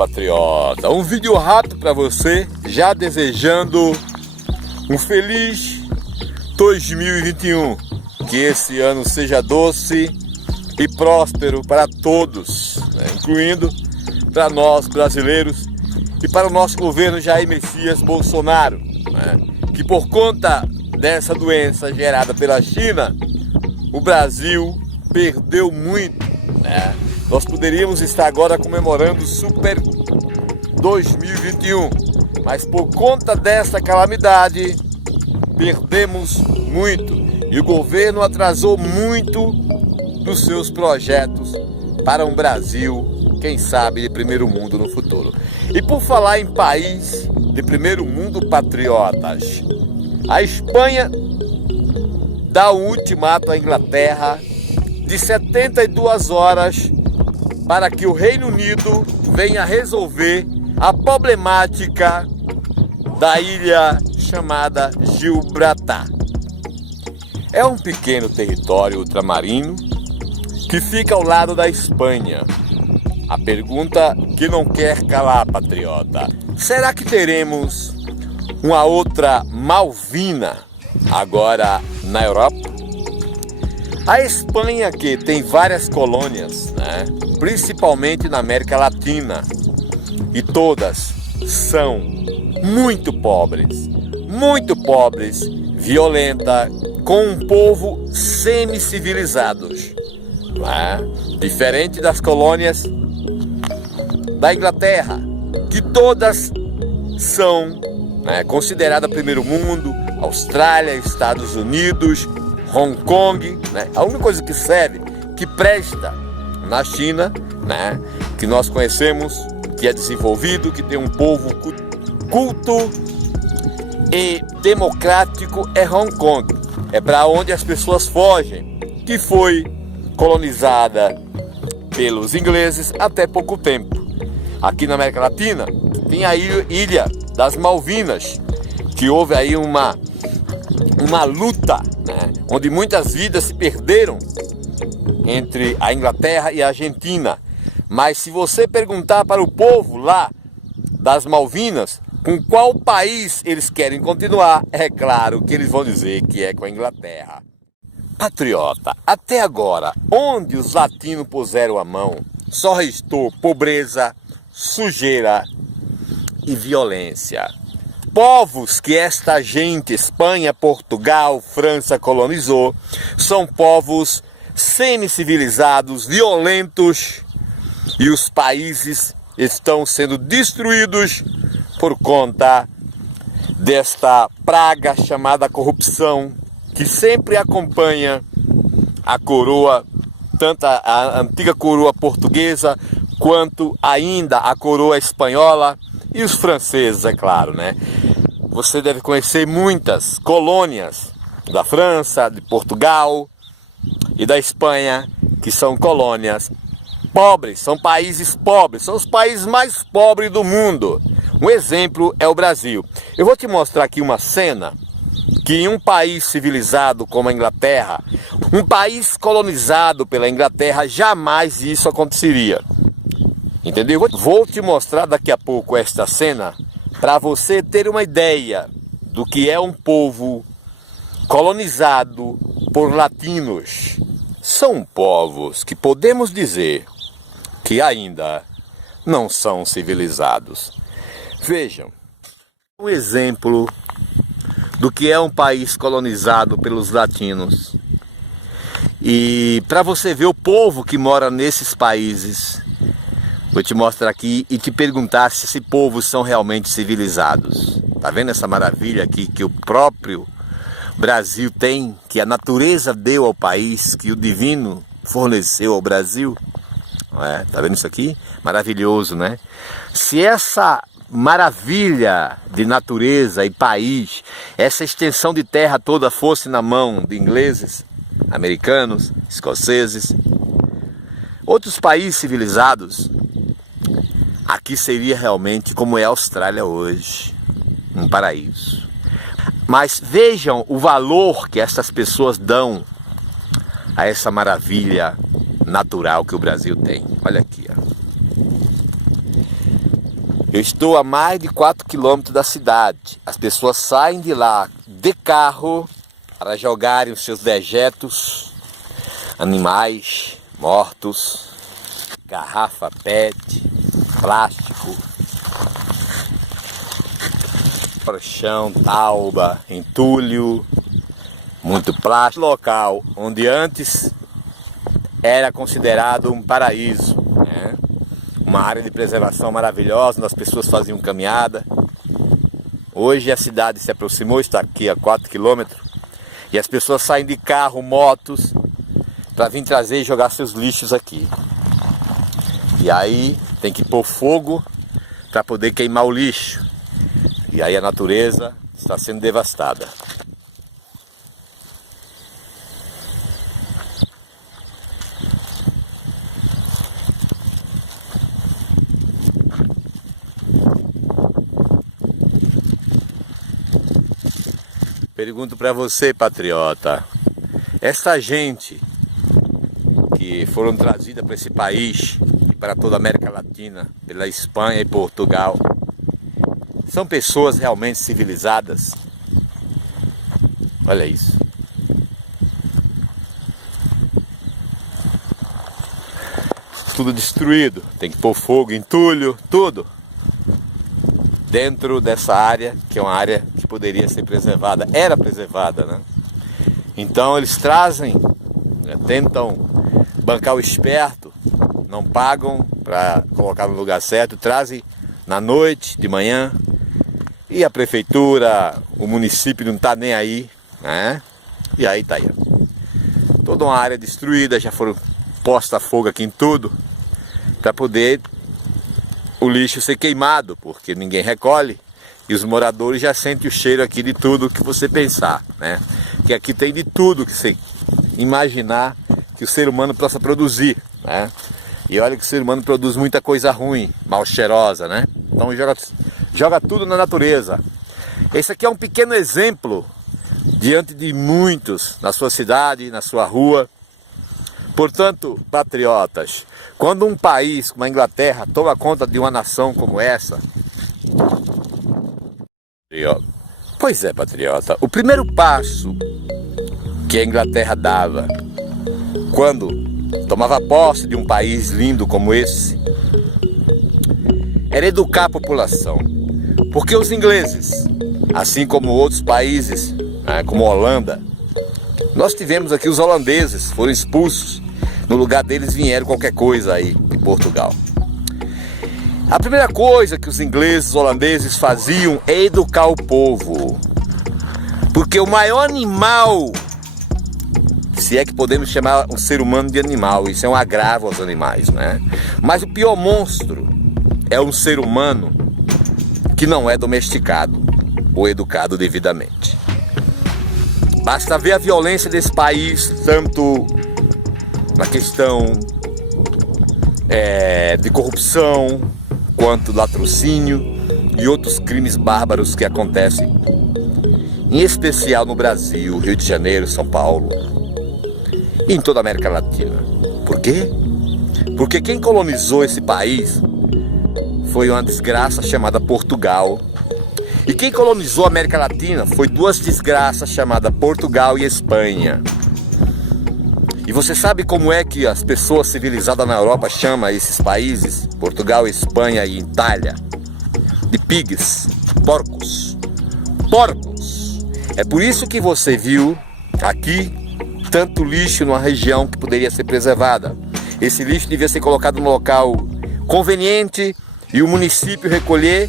patriota, um vídeo rápido para você, já desejando um feliz 2021, que esse ano seja doce e próspero para todos, né? Incluindo para nós brasileiros e para o nosso governo Jair Messias Bolsonaro, né? Que por conta dessa doença gerada pela China, o Brasil perdeu muito, né? Nós poderíamos estar agora comemorando o Super 2021, mas por conta dessa calamidade, perdemos muito e o governo atrasou muito dos seus projetos para um Brasil, quem sabe, de primeiro mundo no futuro. E por falar em país de primeiro mundo, patriotas, a Espanha dá um ultimato à Inglaterra de 72 horas para que o Reino Unido venha resolver a problemática da ilha chamada Gibraltar. É um pequeno território ultramarino que fica ao lado da Espanha. A pergunta que não quer calar, patriota: será que teremos uma outra Malvina agora na Europa? A Espanha, que tem várias colônias, né, principalmente na América Latina, e todas são muito pobres, violenta, com um povo semi-civilizados, né? Diferente das colônias da Inglaterra, que todas são, né, consideradas primeiro mundo, Austrália, Estados Unidos, Hong Kong, né? A única coisa que serve, que presta na China, né, que nós conhecemos, que é desenvolvido, que tem um povo culto e democrático, é Hong Kong. É para onde as pessoas fogem, que foi colonizada pelos ingleses até pouco tempo. Aqui na América Latina tem a ilha das Malvinas, que houve aí uma luta, né, onde muitas vidas se perderam entre a Inglaterra e a Argentina. Mas se você perguntar para o povo lá das Malvinas com qual país eles querem continuar, é claro que eles vão dizer que é com a Inglaterra. Patriota, até agora, onde os latinos puseram a mão, só restou pobreza, sujeira e violência. Povos que esta gente, Espanha, Portugal, França, colonizou, são povos semi-civilizados, violentos, e os países estão sendo destruídos por conta desta praga chamada corrupção, que sempre acompanha a coroa, tanto a antiga coroa portuguesa, quanto ainda a coroa espanhola e os franceses, é claro, né? Você deve conhecer muitas colônias da França, de Portugal e da Espanha, que são colônias pobres, são países pobres, são os países mais pobres do mundo. Um exemplo é o Brasil. Eu vou te mostrar aqui uma cena que em um país civilizado como a Inglaterra, um país colonizado pela Inglaterra, jamais isso aconteceria. Entendeu? Vou te mostrar daqui a pouco esta cena para você ter uma ideia do que é um povo colonizado por latinos. São povos que podemos dizer que ainda não são civilizados. Vejam, um exemplo do que é um país colonizado pelos latinos. E para você ver o povo que mora nesses países, vou te mostrar aqui e te perguntar se esses povos são realmente civilizados. Tá vendo essa maravilha aqui que o próprio Brasil tem, que a natureza deu ao país, que o divino forneceu ao Brasil? Tá vendo isso aqui? Maravilhoso, né? Se essa maravilha de natureza e país, essa extensão de terra toda fosse na mão de ingleses, americanos, escoceses, outros países civilizados, aqui seria realmente como é a Austrália hoje, um paraíso. Mas vejam o valor que essas pessoas dão a essa maravilha natural que o Brasil tem. Olha aqui, ó. Eu estou a mais de 4 quilômetros da cidade. As pessoas saem de lá de carro para jogarem os seus dejetos, animais mortos, garrafa PET, plástico, chão, tauba, entulho, muito plástico. Local onde antes era considerado um paraíso, né? Uma área de preservação maravilhosa, onde as pessoas faziam caminhada. Hoje a cidade se aproximou, está aqui a 4 quilômetros, e as pessoas saem de carro, motos, para vir trazer e jogar seus lixos aqui. E aí tem que pôr fogo para poder queimar o lixo. E aí a natureza está sendo devastada. Pergunto para você, patriota, essa gente que foram trazidas para esse país e para toda a América Latina, pela Espanha e Portugal, são pessoas realmente civilizadas? Olha isso. Tudo destruído, tem que pôr fogo, entulho, tudo. Dentro dessa área, que é uma área que poderia ser preservada, era preservada, né? Então eles trazem, tentam bancar o esperto, não pagam para colocar no lugar certo, trazem na noite, de manhã, e a prefeitura, o município não está nem aí, né? E aí tá aí. Toda uma área destruída, já foram posta fogo aqui em tudo, para poder o lixo ser queimado, porque ninguém recolhe e os moradores já sentem o cheiro aqui de tudo que você pensar, né? Que aqui tem de tudo que você imaginar que o ser humano possa produzir, né? E olha que o ser humano produz muita coisa ruim, mal cheirosa, né? Então joga tudo na natureza. Esse aqui é um pequeno exemplo diante de muitos na sua cidade, na sua rua. Portanto, patriotas, quando um país como a Inglaterra toma conta de uma nação como essa, pois é, patriota, o primeiro passo que a Inglaterra dava quando tomava posse de um país lindo como esse era educar a população, porque os ingleses, assim como outros países, né, como a Holanda, nós tivemos aqui os holandeses, foram expulsos. No lugar deles vieram qualquer coisa aí de Portugal. A primeira coisa que os ingleses, os holandeses faziam é educar o povo. Porque o maior animal, se é que podemos chamar um ser humano de animal, isso é um agravo aos animais, né? Mas o pior monstro é um ser humano que não é domesticado ou educado devidamente. Basta ver a violência desse país, tanto na questão de corrupção, quanto latrocínio e outros crimes bárbaros que acontecem, em especial no Brasil, Rio de Janeiro, São Paulo e em toda a América Latina. Por quê? Porque quem colonizou esse país foi uma desgraça chamada Portugal. E quem colonizou a América Latina foi duas desgraças chamadas Portugal e Espanha. E você sabe como é que as pessoas civilizadas na Europa chamam esses países, Portugal, Espanha e Itália? De pigs, porcos. Porcos! É por isso que você viu aqui tanto lixo numa região que poderia ser preservada. Esse lixo devia ser colocado no local conveniente e o município recolher,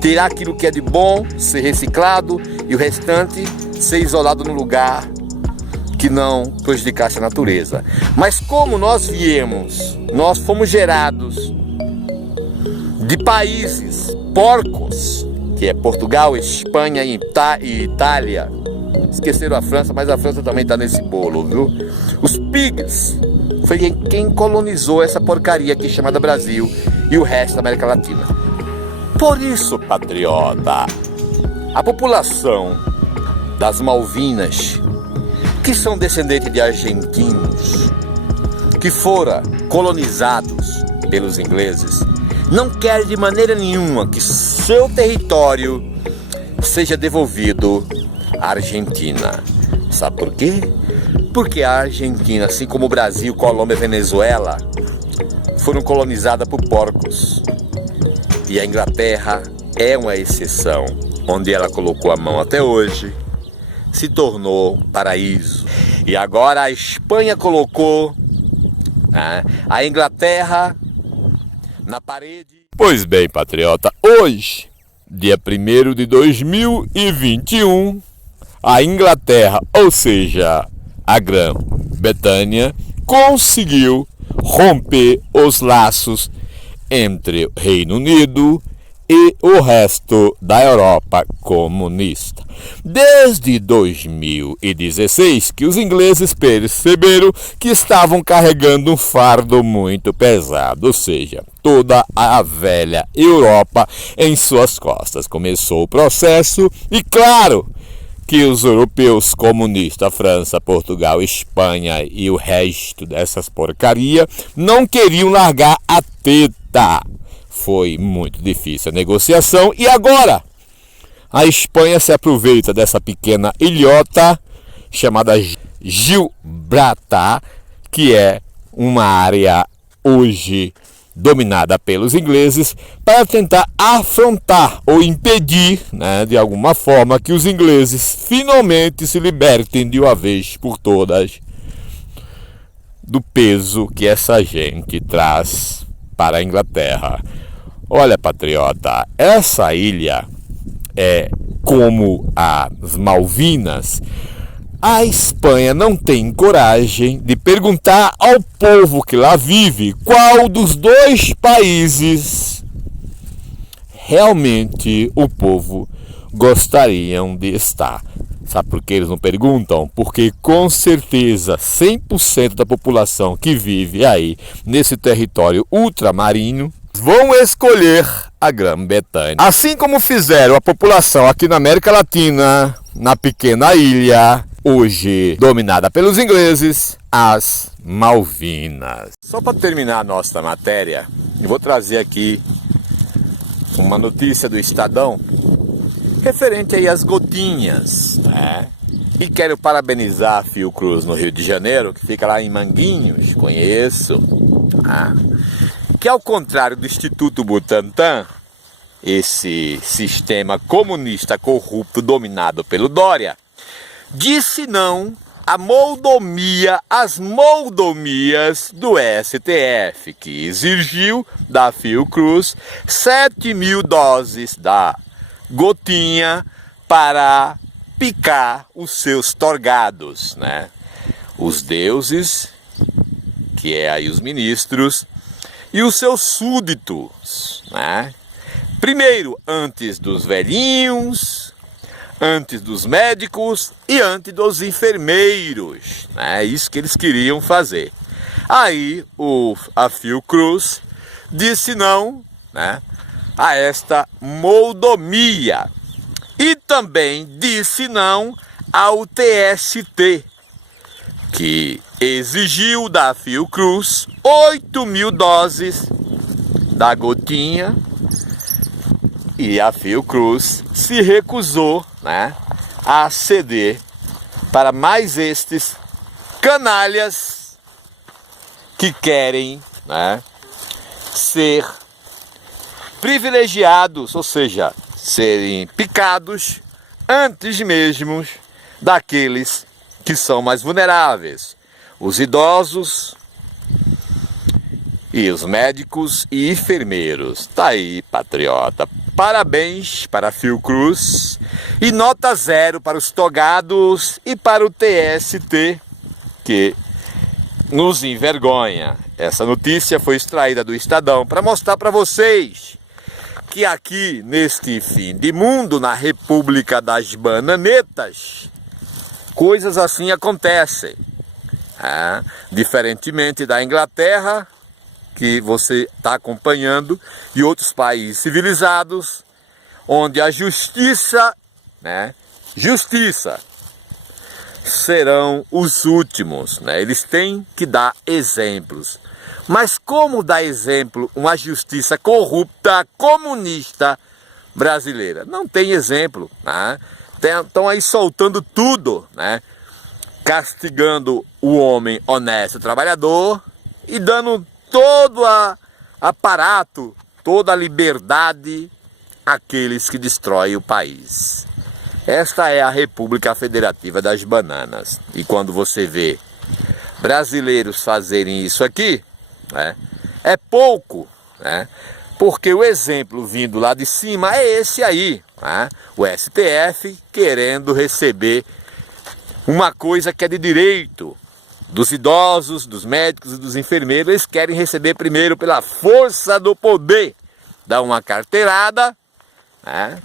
tirar aquilo que é de bom, ser reciclado e o restante ser isolado no lugar que não prejudicasse a natureza. Mas como nós fomos gerados de países porcos, que é Portugal, Espanha e Itália. Esqueceram a França, mas a França também está nesse bolo, viu? Os pigs foi quem colonizou essa porcaria aqui chamada Brasil e o resto da América Latina. Por isso, patriota, a população das Malvinas, que são descendentes de argentinos, que foram colonizados pelos ingleses, não quer de maneira nenhuma que seu território seja devolvido à Argentina. Sabe por quê? Porque a Argentina, assim como o Brasil, Colômbia e Venezuela, foram colonizadas por porcos. E a Inglaterra é uma exceção, onde ela colocou a mão até hoje, se tornou paraíso. E agora a Espanha colocou a Inglaterra na parede. Pois bem, patriota, hoje, dia 1º de 2021, a Inglaterra, ou seja, a Grã-Bretanha, conseguiu romper os laços entre o Reino Unido e o resto da Europa comunista. Desde 2016 que os ingleses perceberam que estavam carregando um fardo muito pesado, ou seja, toda a velha Europa em suas costas. Começou o processo e, claro, que os europeus comunistas, França, Portugal, Espanha e o resto dessas porcaria não queriam largar a teta. Foi muito difícil a negociação e agora a Espanha se aproveita dessa pequena ilhota chamada Gibraltar, que é uma área hoje dominada pelos ingleses, para tentar afrontar ou impedir, de alguma forma, que os ingleses finalmente se libertem de uma vez por todas do peso que essa gente traz para a Inglaterra. Olha, patriota, essa ilha é como as Malvinas. A Espanha não tem coragem de perguntar ao povo que lá vive qual dos dois países realmente o povo gostariam de estar. Sabe por que eles não perguntam? Porque com certeza 100% da população que vive aí nesse território ultramarino vão escolher a Grã-Bretanha. Assim como fizeram a população aqui na América Latina, na pequena ilha, hoje dominada pelos ingleses, as Malvinas. Só para terminar a nossa matéria, eu vou trazer aqui uma notícia do Estadão referente aí às gotinhas, E quero parabenizar a Fiocruz no Rio de Janeiro, que fica lá em Manguinhos, conheço, que ao contrário do Instituto Butantan, esse sistema comunista corrupto dominado pelo Dória, disse não à moldomia, às moldomias do STF, que exigiu da Fiocruz 7.000 doses da gotinha para picar os seus torgados, Os deuses, que é aí os ministros, e os seus súditos, Primeiro, antes dos velhinhos, antes dos médicos e antes dos enfermeiros, É isso que eles queriam fazer. Aí a Fiocruz disse não, a esta moldomia. E também disse não ao TST, que exigiu da Fiocruz 8.000 doses da gotinha, e a Fiocruz se recusou, a ceder para mais estes canalhas que querem, ser privilegiados, ou seja, serem picados antes mesmo daqueles que são mais vulneráveis, os idosos e os médicos e enfermeiros. Tá aí, patriota. Parabéns para a Fiocruz e nota 0 para os togados e para o TST, que nos envergonha. Essa notícia foi extraída do Estadão para mostrar para vocês que aqui neste fim de mundo, na República das Bananetas, coisas assim acontecem. Diferentemente da Inglaterra, que você está acompanhando, e outros países civilizados, onde a justiça serão os últimos, né? Eles têm que dar exemplos. Mas como dar exemplo uma justiça corrupta, comunista brasileira? Não tem exemplo, né? Estão aí soltando tudo, né? Castigando o homem honesto, trabalhador, e dando todo aparato, toda a liberdade àqueles que destroem o país. Esta é a República Federativa das Bananas. E quando você vê brasileiros fazerem isso aqui, né, é pouco, né, porque o exemplo vindo lá de cima é esse aí, né, o STF querendo receber uma coisa que é de direito dos idosos, dos médicos e dos enfermeiros. Eles querem receber primeiro pela força do poder, dar uma carteirada, né,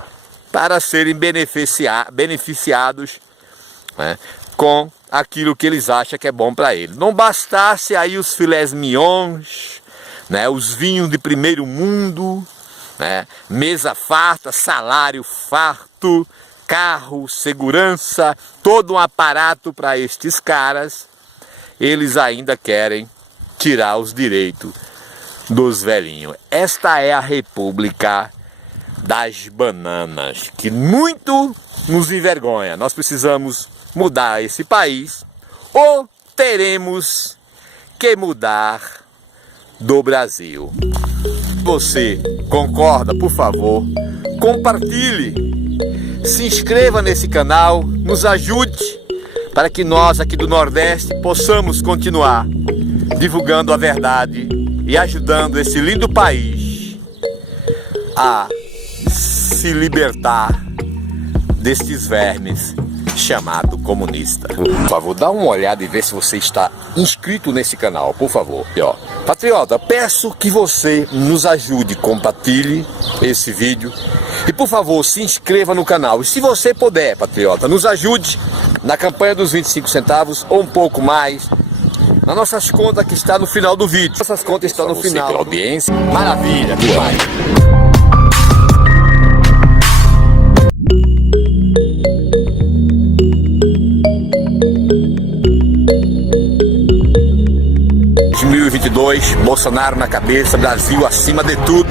para serem beneficiados, né, com aquilo que eles acham que é bom para eles. Não bastasse aí os filés mignons, né, os vinhos de primeiro mundo, né, mesa farta, salário farto, carro, segurança, todo um aparato para estes caras, eles ainda querem tirar os direitos dos velhinhos. Esta é a República das Bananas, que muito nos envergonha. Nós precisamos mudar esse país, ou teremos que mudar do Brasil. Você concorda? Por favor, compartilhe, se inscreva nesse canal, nos ajude para que nós aqui do Nordeste possamos continuar divulgando a verdade e ajudando esse lindo país a se libertar destes vermes chamado comunista. Por favor, dá uma olhada e vê se você está inscrito nesse canal, por favor. E, ó, patriota, peço que você nos ajude, compartilhe esse vídeo e, por favor, se inscreva no canal. E se você puder, patriota, nos ajude na campanha dos 25 centavos ou um pouco mais nas nossas contas que está no final do vídeo. Nossas contas estão no final. Pela audiência. Maravilha, demais. 2022, Bolsonaro na cabeça, Brasil acima de tudo.